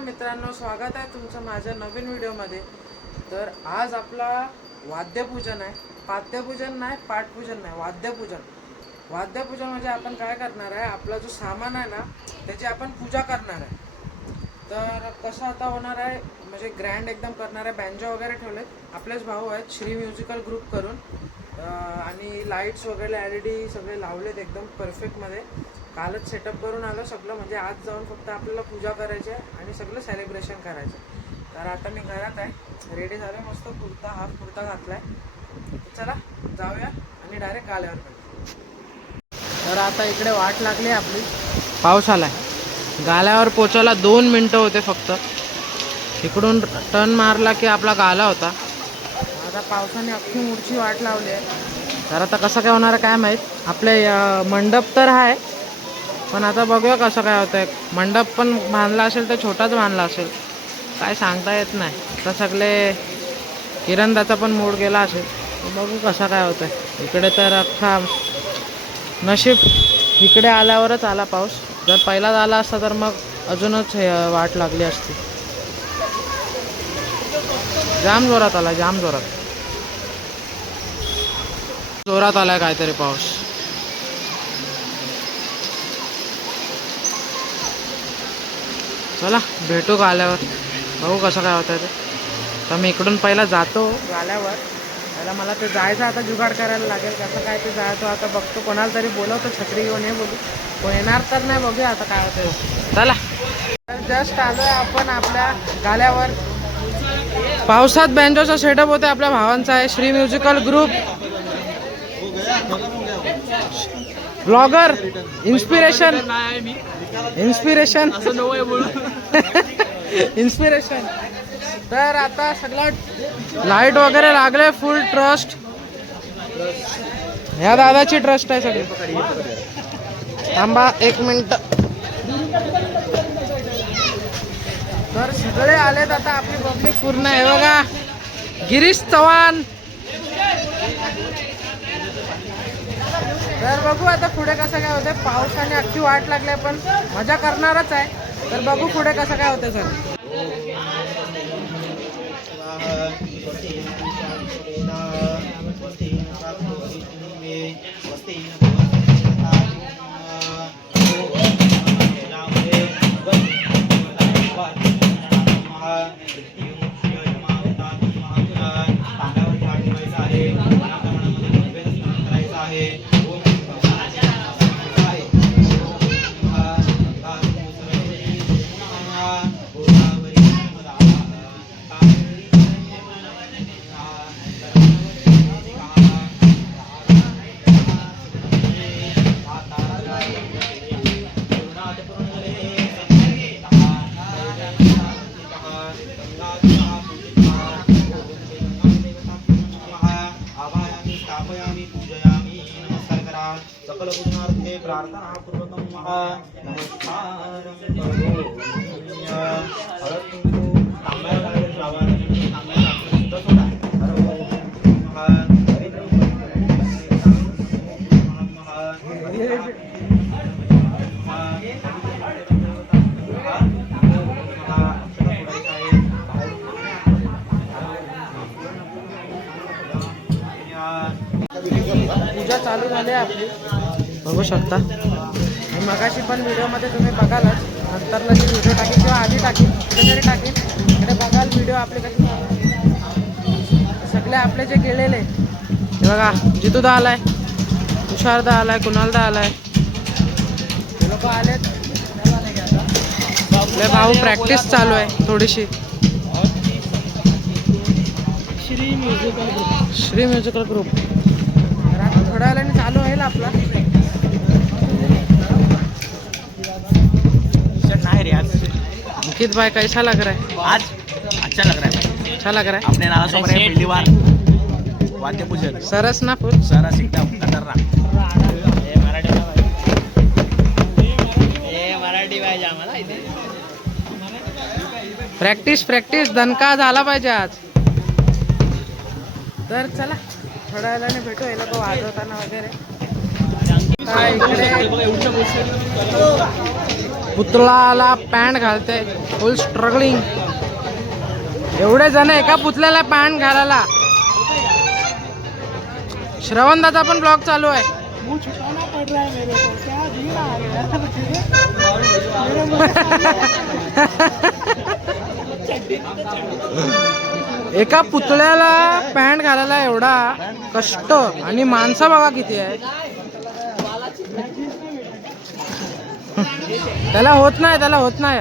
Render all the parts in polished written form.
मित्रांनो, स्वागत आहे तुमचं माझ्या नवीन व्हिडिओमध्ये। तर आज आपला वाद्यपूजन आहे। पाद्यपूजन नाही, पाठपूजन नाही, वाद्यपूजन। वाद्यपूजन म्हणजे आपण काय करणार आहे, आपला जो सामान आहे ना त्याची आपण पूजा करणार आहे। तर कसं आता होणार आहे म्हणजे ग्रँड एकदम करणार आहे। बँजो वगैरे ठेवलेत, आपलेच भाऊ आहेत श्री म्युझिकल ग्रुप करून, आणि लाईट्स वगैरे LED सगळे लावलेत एकदम परफेक्टमध्ये। कालच सेटअप करून आलो सगळं, म्हणजे आज जाऊन फक्त आपल्याला पूजा करायची आहे आणि सगळं सेलिब्रेशन करायचं। तर आता मी घरात आहे, रेडी झालो, मस्त कुर्ता हाफ कुर्ता घातलाय। चला जाऊया आणि डायरेक्ट गाल्यावर भेटू। तर आता इकडे वाट लागली आपली, पाऊस आलाय। गाल्यावर पोचायला 2 मिनटं होते फक्त। इकडून टर्न मारला की आपला गाला होता। आता पावसाने अख्खी मूळची वाट लावली आहे। तर आता कसं काय होणार काय माहीत। आपले मंडप तर आहे, पण आता बघूया कसं काय होतंय। मंडप पण बांधला असेल तर छोटाच बांधला असेल, काय सांगता येत नाही। तर सगळे किरणदाचा पण मूड गेला असेल, बघू कसं काय होतंय। इकडे तर अख्खा नशीब इकडे आल्यावरच आला पाऊस। जर पहिलाच आला असता तर मग अजूनच वाट लागली असती। जाम जोरात आला, जाम जोरात आलाय काहीतरी पाऊस। चला भेटू गाल्यावर, बघू कसं काय होतं ते। तर मी इकडून पहिला जातो गाल्यावर। पहिला मला ते जायचं, आता जुगाड करायला लागेल कसं काय ते जायचं। आता बघतो कोणाला तरी बोलवतो, छत्री घेऊन ये बोलू, कोण येणार तर नाही, बघूया आता काय होतं। चला जस्ट आलोय आपण आपल्या गाल्यावर। पावसात बँजोचा सेटअप होते आपल्या भावांचा आहे, Shri musical group, blogger, inspiration inspiration. तर आता सगळं लाईट वगैरे लागले, फुल ट्रस्ट ह्या दादाची ट्रस्ट आहे सगळी। थांबा 1 मिनिट। तर सगळे आलेत आता, आपली पब्लिक पूर्ण आहे बघा। गिरीश चव्हाण। तर बघू आता पुढे कसं काय होतं। पावसाने अख्खी वाट लागली, पण मजा करणारच आहे। तर बघू पुढे कसं काय होतं सर। सकल पुण्यार्थे प्रार्थना पूर्वकं नमस्कारं पूजा चालू झाली आपली, बघू शकता। मगाशी पण व्हिडिओमध्ये तुम्ही बघालच, नंतर लगेच व्हिडिओ टाकेल किंवा आधी टाकेल, कुठेतरी टाकेल, इकडे बघाल व्हिडिओ आपले कसे सगळे आपले जे गेलेले हे बघा। जितूदा आलाय, तुषारदा आलाय, कुणालदा आलाय, हे लोक आलेत। आपले भाऊ प्रॅक्टिस चालू आहे थोडीशी। श्री म्युझिकल ग्रुप थोड्या वेळाने चालू होईल आपला। नहीं रे आज अंकित भाई कैसा लग रहा है? आज अच्छा लग रहा है, अच्छा लग रहा है। अपने नाना समोर पहिली वार वाद्य पूजन सरस ना फुल सरस एकदम खतरनाक। प्रॅक्टिस प्रॅक्टिस दणका झाला पाहिजे आज। तर चला थोड्या वेळाने भेटू, हे लोक वाजवताना वगैरे। इकडे पुतळाला पॅन्ट घालते फुल स्ट्रगलिंग. एवढे जण एका पुतळ्याला पॅन्ट घालायला. श्रवण दादा पण ब्लॉग चालू आहे. एका पुतळ्याला पॅन्ट घालायला एवढा कष्ट आणि माणसं बघा किती आहे. त्याला होत नाही, त्याला होत नाही.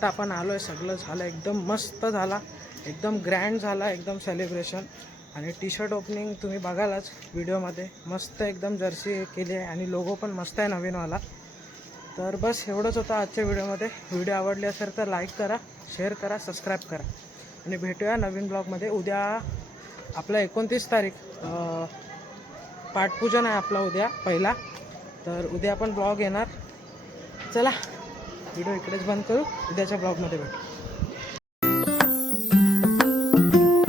आता आपण आलो आहे, सगळं झालं एकदम मस्त झाला, एकदम ग्रँड झाला एकदम सेलिब्रेशन. आणि टी शर्ट ओपनिंग तुम्ही बघालच व्हिडिओमध्ये, मस्त एकदम जर्सी केली आहे आणि लोगो पण मस्त आहे नवीनवाला. तर बस एवढंच होतं आजच्या व्हिडिओमध्ये. व्हिडिओ आवडली असेल तर लाईक करा, शेअर करा, सबस्क्राईब करा आणि भेटूया नवीन ब्लॉगमध्ये. उद्या आपला 29 तारीख पाठपूजन आहे आपला उद्या पहिला, तर उद्या आपण ब्लॉग येणार. चला व्हिडिओ इकडेच बंद करू, उद्याच्या ब्लॉगमध्ये भेटू.